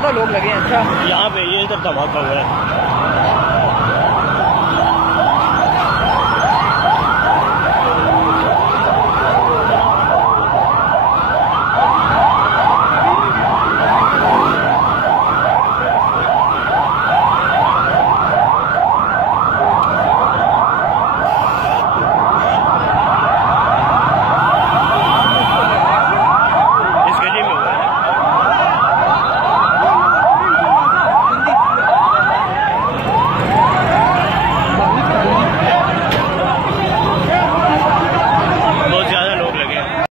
ज्यादा लोग लगे हैं। अच्छा यहाँ पे ये इधर धमाका हुआ है।